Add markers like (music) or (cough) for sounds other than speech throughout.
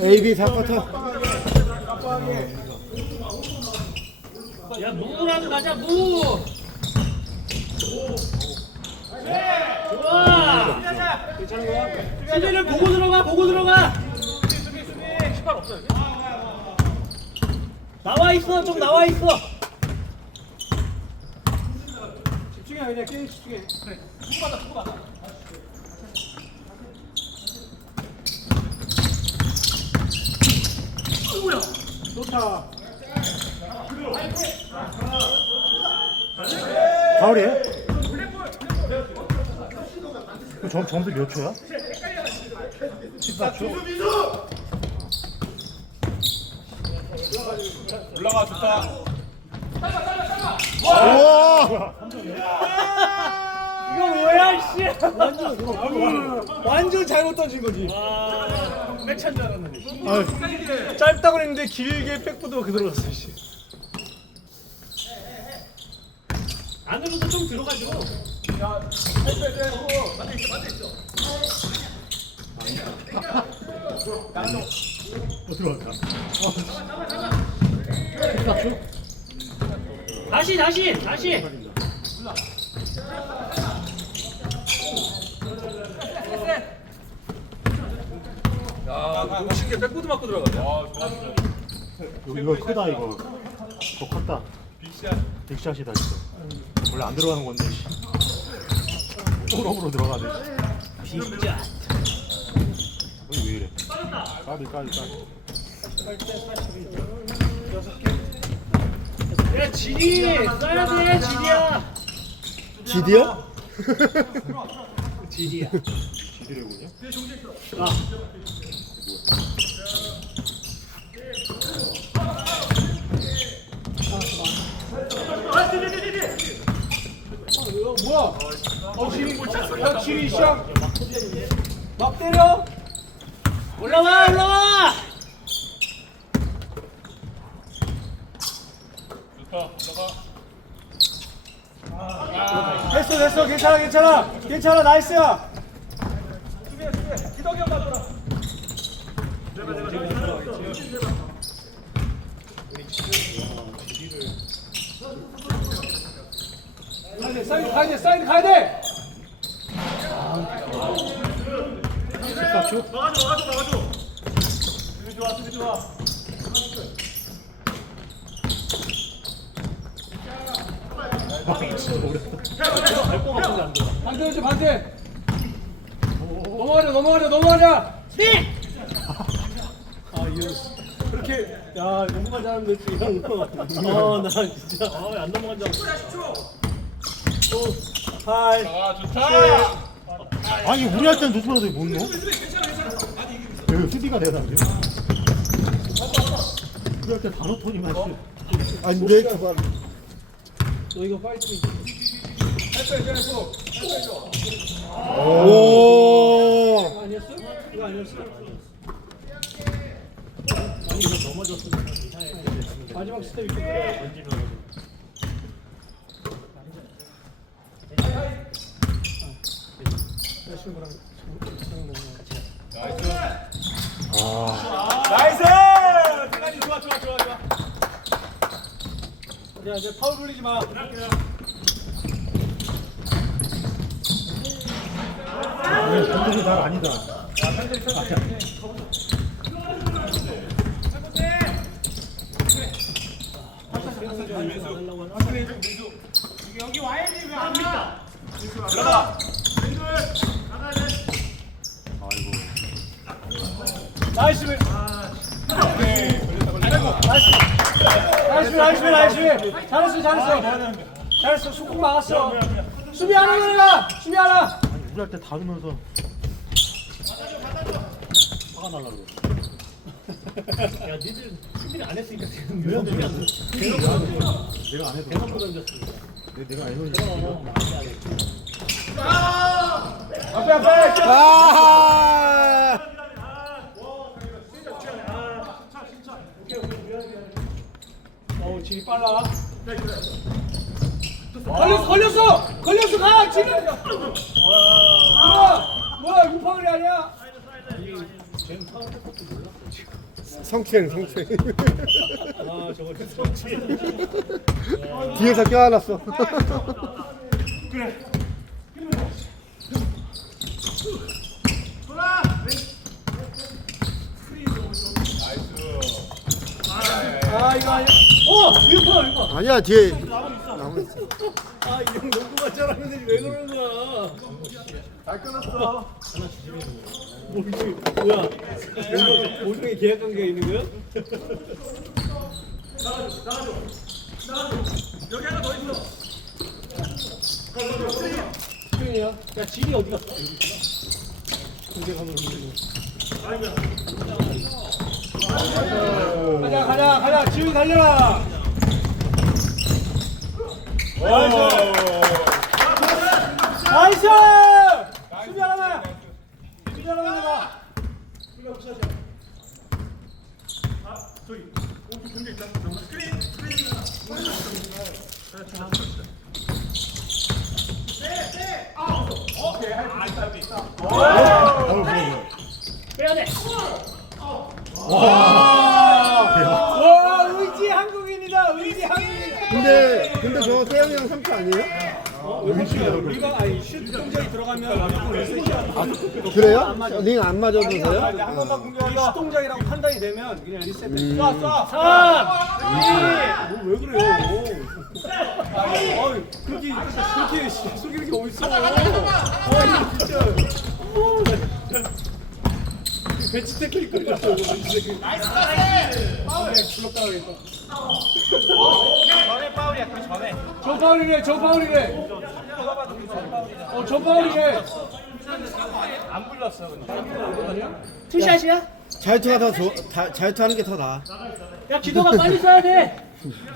AB 4쿼터. 야 무라도 가자 무. 좋아. 괜찮은 거야? 수비를 보고 들어가 보고 들어가. 나와 있어 좀 나와 있어. 집중해 그냥 게임 집중해. 좋다. 파울이에요? 그 점, 점수 몇 초야? 14초? 올라가 좋다. 우와! 이거 뭐야 씨. 완전 잘못 던진 거지. 백찬 줄 알았는데. 아유, 짧다고 했는데 길게 백보드가 그대로 갔어. 씨. 안으로도 좀 들어가죠. 어, 들어갔다. 다시 다시 다시. 야, 멋있게 백보드 맞고 들어가자. 이거, 이거 크다, 이거. 더 컸다. 빅샷. 빅샷이다, 진짜. 원래 안 들어가는 건데, 씨. 쪼그럭으로 들어가네. 진짜. 여기 왜 이래? 까비, 까비, 까비. 야 지리 써야 돼 지리야. 지디요? (laughs) 지리야. 지드래곤이야? 아. 뭐야? 어, 지리, 야, 지리 시작. 막 때려. 올라와 올라와. 좋다. 올라가. 됐어, 됐어. 괜찮아, 괜찮아. 괜찮아, 나이스야. 돼. 14초? 반대 해줘, 반대. 넘어가자, 넘어가자, 넘어가자. 네. 아, 이거 그렇게 야 넘어가자 하는데 지금 어나 진짜 아안 넘어간 줄 알았어. 8 아, 좋다. 아니, 우리 할 때는 높으라도 못 넣어? 여기 수비가 대단한데요? 우리 할때 단어 톤이만 씨. 아니 내너 이거 파이팅 오! 이 아니었어? 마지막 스텝 이렇게 나이스! 대가리 좋아 좋아 좋아 좋아 야 이제 파울 돌리지 마 감독이 잘 아니다. 나이스 나이스 잘했어 잘했어 잘했어 수국 막았어 수비 하나 그래가 수비 하나 아니, 우리 할 때다 넣으면서. 화가 날라 그래. 야 니들 수비를 안 했으니까 지금 왜안 안 돼. 내가 안 해도. 대놓고 던졌어. 내- 내가 안 해도. 어, 많이 안 해. 앞에 앞에 아! 어우 질이 빨라 걸렸어 걸렸어! 걸렸어 가 지금! 뭐야 뭐야 육파울이 아니야? 성추행 성추행. 아 저거. (laughs) 뒤에서 껴안았어 아 이거 아니야 어 이거 봐 이거 봐. 아니야 뒤에 나무 있어 아이형 농구가 잘하는데 왜 그러는 거야? 잘 끊었어 모종이 뭐야? 이거 모종에 계약 관계가 있는 거야? 수빈이야? 야 진이 어디 갔어? 군대 가면 가자 가 지훈이 달려라 나이스 수비 하나만 수비 하나만 해봐 와 의지 한국인이다 의지 한국인 근데 근데 저거 세영이 형 삼촌 아니에요? 우리가 아니 슛 동작이 들어가면 무조건 리셋이야. 그래요? 링 안 맞아도 돼요? 한 번만 공격하자 슛 동작이라고 판단이 되면 그냥 리셋. 음. 쏴 쏴. 3, 2, 뭐왜 그래요? 어이, 그렇게 그렇게 속이는 게 어딨어? 와, 진짜. 배치 테크닉 걸렸어. 나이스 나이스. 불렀다 그 러니까. 저 파울이래 저 파울이래 어저 파울이래 투샷이야? 자유투가 더 좋, 자, 자유투 하는 게 더 나아 야 기도가 빨리 써야 돼.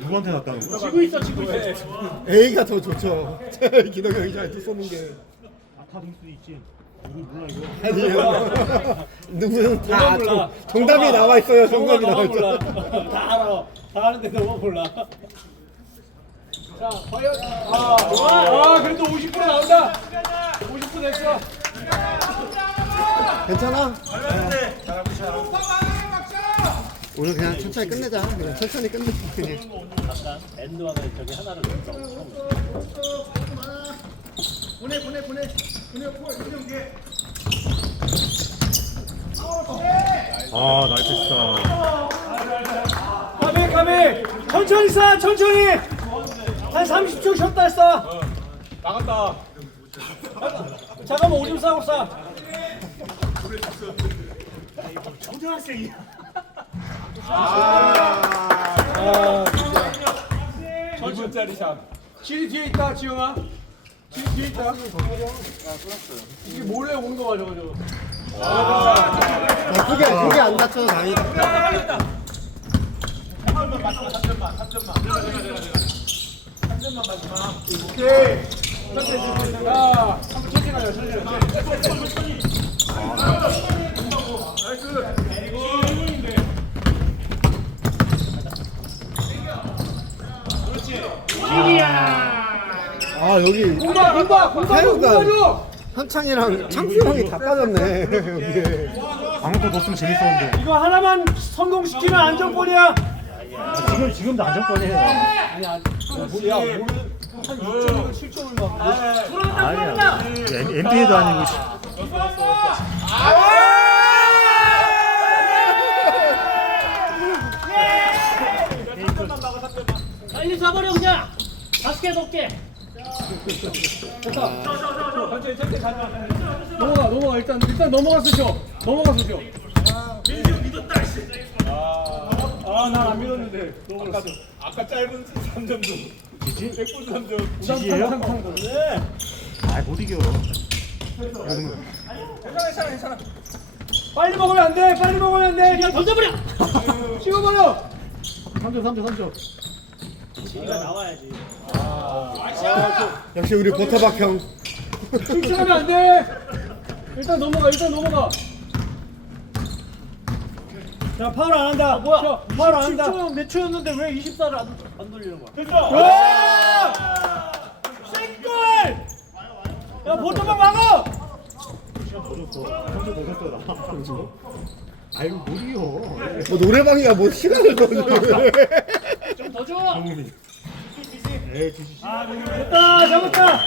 누구한테 났다는 거? 지고 있어 지고 있어. A가 더 좋죠 (laughs) 기덕이 형이 자유투 쏘는 게 다될 수도 있지. 아니에요 (laughs) 누구는 다 몰라. 정- 정답이 나와 있어요 정답 정답이 나와. 있어 다 알아. 다 아는데 너만 몰라. 자 과연 아, 아 그래도 50% 나온다 50% 됐어 괜찮아? 오늘 그냥 천천히 끝내자 그냥 천천히 끝내자 그냥 약간 엔드와는 저기 하나를 넣었어. 아 나이스 가비 가비 천천히 쏴 천천히 한 30초 쉬었다 했어 나갔다 잠깐만 오줌 싸고 싸 아, 진짜. 전주짜리 샷. 지리 뒤에 있다, 지영아. 지리 뒤에 있다. 이게 몰래 오는 거 봐, 저거, 저거. 아, 크게 크게 안 다쳐서 다행이다 오케이. 자, 한번 천천히 가요, 천천히. 아 여기 공봐, 공봐, 공봐, 태우가 공봐 줘. 한창이랑 창수 형이 다 빠졌네 여기 아무것도 넣었으면 재밌었는데 이거 하나만 성공시키면 안정권이야. 지금 지금도 안정권이에요 아니, 아 니. 야, 뭐야, 한 6점을 7점을 막. 아니야 NBA도 아니고 빨리 쏴버려 그냥. 다섯 개 넘게. 넘어가, 넘어가. 일단, 일단 넘어가서 쉬어. 넘어가서 쉬어. 아, 난안 믿었는데. 아까, 아까 짧은 3점도. 지지? 100분 3점. 지지예요? 네. 아못 이겨 빨리 먹으면 안 돼. 빨리 먹으면 안 돼. 그냥 던져버려. (laughs) 찍어버려. 3점 3점 3점 지가 나와야지. 역시 우리 보터박 형 출출하면 안 돼. 일단 넘어가. 일단 넘어가. 자, 파울 안 한다. 뭐야? 파울 안 한다. 10초 몇 초였는데 왜 24를 안, 안 돌리는 거야? 됐어. 와! 생골! 야, 보통만 막아. 더. 아이고 못 이겨. 뭐 노래방이야 뭐 시간을 더 줘. 좀더 줘. 에이 주시. 됐다 잡았다.